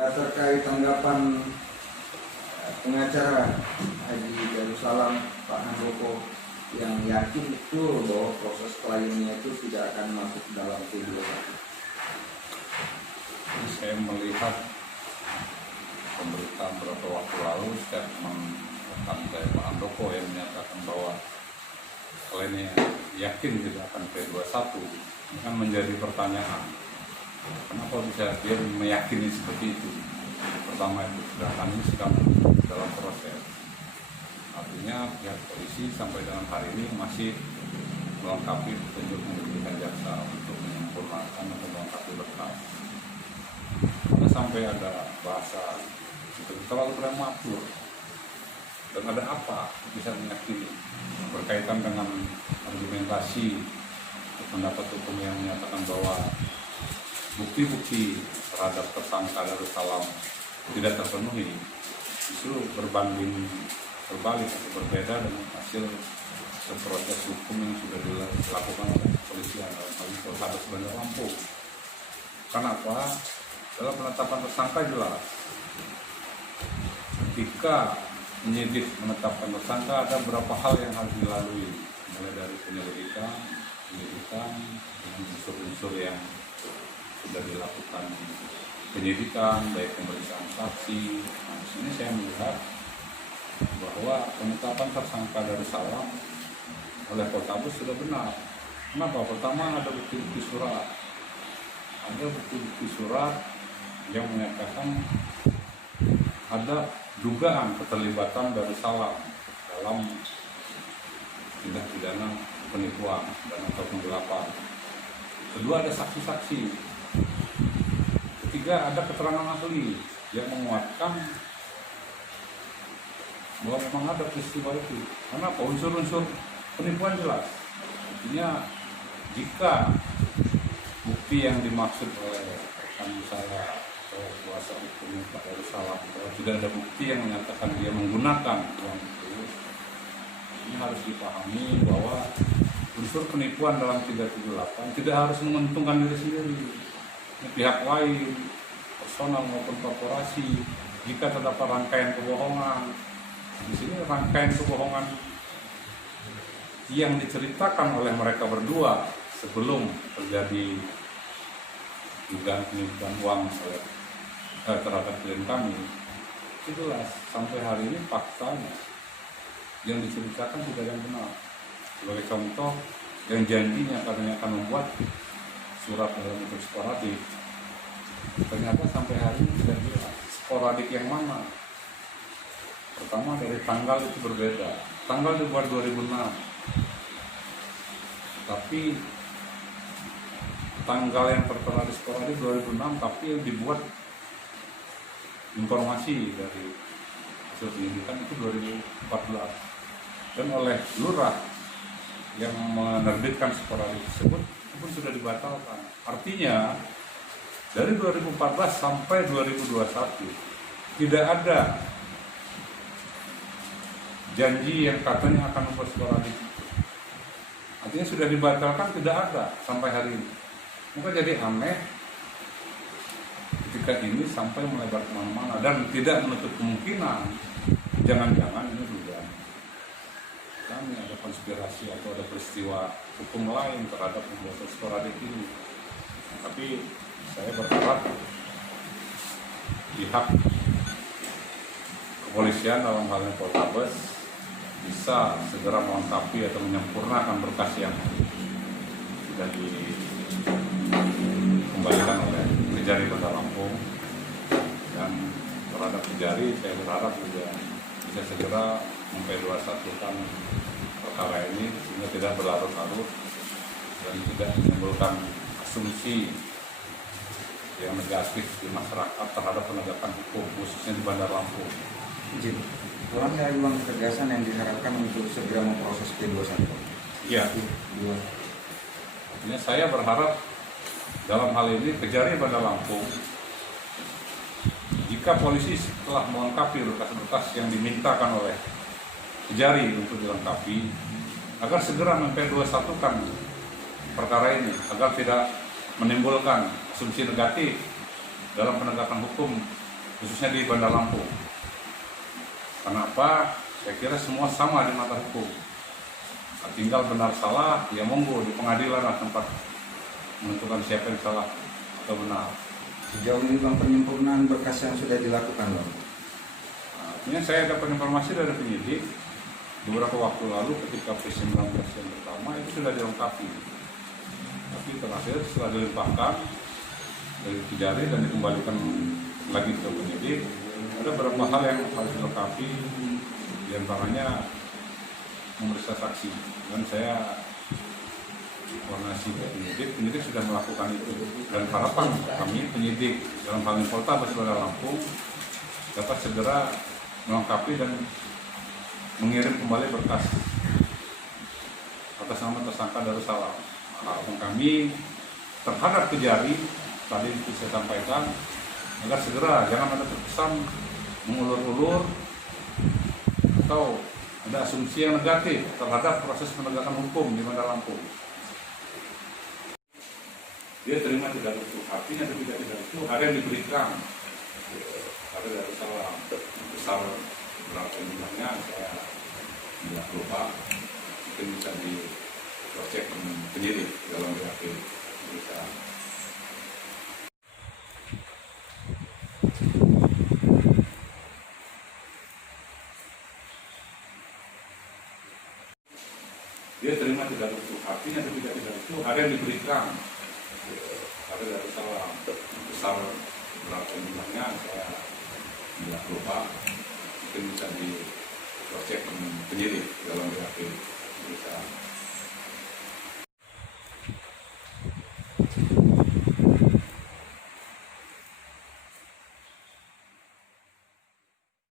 Terkait tanggapan pengacara Haji Darussalam Pak Handoko yang yakin betul bahwa proses kliennya itu tidak akan masuk dalam P21. Saya melihat pemberitaan beberapa waktu lalu statement rekan saya Pak Handoko yang menyatakan bahwa kliennya yakin tidak akan P21, ini kan menjadi pertanyaan. Kenapa bisa dia meyakini seperti itu? Pertama itu, sedangkan ini sedang dalam proses. Artinya pihak polisi sampai dengan hari ini masih melengkapi petunjuk yang diberikan jaksa untuk menyempurnakan atau melengkapi berkas. Karena sampai ada bahasa itu terlalu prematur. Dan ada apa bisa meyakini berkaitan dengan argumentasi pendapat hukum yang menyatakan bahwa bukti-bukti terhadap tersangka Darussalam tidak terpenuhi, justru berbanding terbalik atau berbeda dengan hasil proses hukum yang sudah dilakukan oleh kepolisian dalam hal ini Polres Bandar Lampung. Kenapa? Dalam penetapan tersangka jelas, ketika penyidik menetapkan tersangka ada beberapa hal yang harus dilalui, mulai dari penyelidikan dengan unsur-unsur yang sudah dilakukan penyidikan, baik pemeriksaan saksi. Nah, di sini saya melihat bahwa penetapan tersangka Darussalam oleh Poltabes sudah benar. Kenapa? Pertama, ada bukti-bukti surat. Ada bukti-bukti surat yang menyatakan ada dugaan keterlibatan Darussalam dalam tindak pidana penipuan dan atau penggelapan. Kedua, ada saksi-saksi. Ketiga, ada keterangan ahli yang menguatkan bahwa memang ada peristiwa itu. Karena apa? Unsur-unsur penipuan jelas. Artinya jika bukti yang dimaksud oleh rekan saya atau kuasa hukum Pak Darussalam bahwa tidak ada bukti yang menyatakan dia menggunakan uang itu, ini harus dipahami bahwa unsur penipuan dalam 378 tidak harus menguntungkan diri sendiri. Pihak lain, personal maupun korporasi, jika terdapat rangkaian kebohongan, di sini rangkaian kebohongan yang diceritakan oleh mereka berdua sebelum terjadi dugaan penipuan uang terhadap klien kami, itu jelas sampai hari ini faktanya yang diceritakan tidak yang benar. Sebagai contoh, yang janjinya katanya akan membuat surat dalam bentuk sporadik, ternyata sampai hari ini tidak jelas sporadik yang mana. Pertama, dari tanggal itu berbeda. Tanggal dibuat 2006, tapi tanggal yang tertera di sporadik 2006, tapi yang dibuat informasi dari hasil penyidikan itu 2014, dan oleh lurah yang menerbitkan sporadik tersebut pun sudah dibatalkan. Artinya dari 2014 sampai 2021 tidak ada janji yang katanya akan membuat sporadik. Artinya sudah dibatalkan, tidak ada sampai hari ini. Maka jadi aneh ketika ini sampai melebar kemana-mana dan tidak menutup kemungkinan jangan-jangan ini dugaan kami ada konspirasi atau ada peristiwa hukum lain terhadap pembuatan sporadik ini. Tapi saya berharap pihak kepolisian dalam hal ini Poltabes bisa segera melengkapi atau menyempurnakan berkas yang sudah dikembalikan oleh Kejari Bandar Lampung, dan terhadap Kejari saya berharap juga bisa segera memP21-kan perkara ini sehingga tidak berlarut-larut dan tidak menimbulkan asumsi yang negatif di masyarakat terhadap penegakan hukum khususnya di Bandar Lampung. Izin, kurangnya ruang ketegasan yang diharapkan untuk segera memproses P21. Iya. Artinya saya berharap dalam hal ini Kejari Bandar Lampung, jika polisi telah melengkapi berkas-berkas yang dimintakan oleh Kejari untuk dilengkapi, agar segera memP21-kan perkara ini, agar tidak menimbulkan asumsi negatif dalam penegakan hukum khususnya di Bandar Lampung. Kenapa? Saya kira semua sama di mata hukum. Nah, tinggal benar salah, ya monggo di pengadilan lah tempat menentukan siapa yang salah atau benar. Sejauh ini Bang, penyempurnaan berkas yang sudah dilakukan Bang? Nah, artinya saya dapat informasi dari penyidik beberapa waktu lalu ketika P19 yang pertama itu sudah dilengkapi. Tapi terakhir setelah dilimpahkan dari Kejari dan dikembalikan lagi ke penyidik, ada beberapa hal yang harus dilengkapi, diantaranya memeriksa saksi. Dan saya koordinasi ke penyidik sudah melakukan itu. Dan harapan kami penyidik dalam hal ini Polres Bandar Lampung dapat segera melengkapi dan mengirim kembali berkas atas nama tersangka Darussalam. Harapan kami terhadap Kejari tadi itu saya sampaikan agar segera jangan ada terkesan mengulur-ulur atau ada asumsi yang negatif terhadap proses penegakan hukum di Bandar Lampung. Dia terima tidak utuh, artinya tidak itu hari yang diberikan ada Darussalam besar berapa jumlahnya saya tidak lupa, mungkin bisa dicek penyidik dalam BAP bisa. Dia terima tidak utuh, artinya tidak itu hari yang diberikan ada Darussalam besar berapa jumlahnya saya tidak lupa, mungkin bisa dicek penyidik dalam BAP.